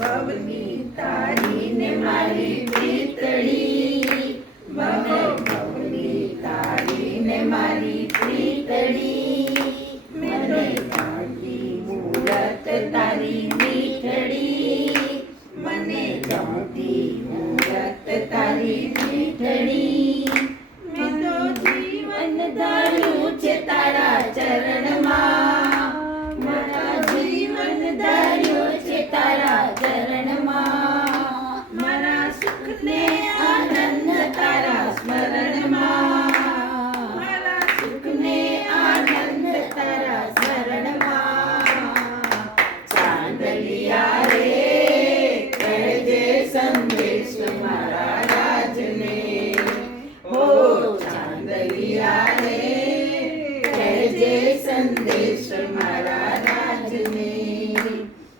ભવની તારી ને મારી પ્રીતડી, મને ભવની તારી ને મારી પ્રીતડી, મને ગમતી મૂરત તારી મીઠડી, મને ગમતી મૂરત તારી મીઠડી, મેં તો જીવન ધાર્યું છે તારા ચરણમાં, મારા જીવન ધાર્યું છે તારા ચરણમાં, મારા સુખને આનંદ તારા સ્મરણમાં, મારા સુખને આનંદ તારા સ્મરણમાં. ચાંદલિયા રે કહેજે સંદેશ મારા રાજને, હો ચાંદલિયા રે કહેજે સંદેશ મારા રાજને.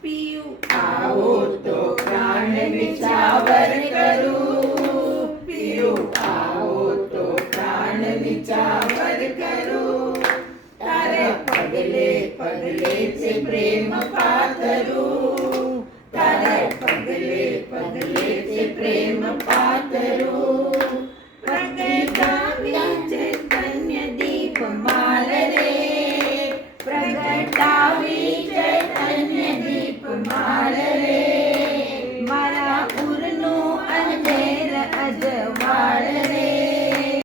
પિયું આવો તો પ્રાણ નિછાવર કરું, પિયું આવો તો પ્રાણ નિછાવર કરું, તારે પગલે પગલે છે પ્રેમ પાથરું,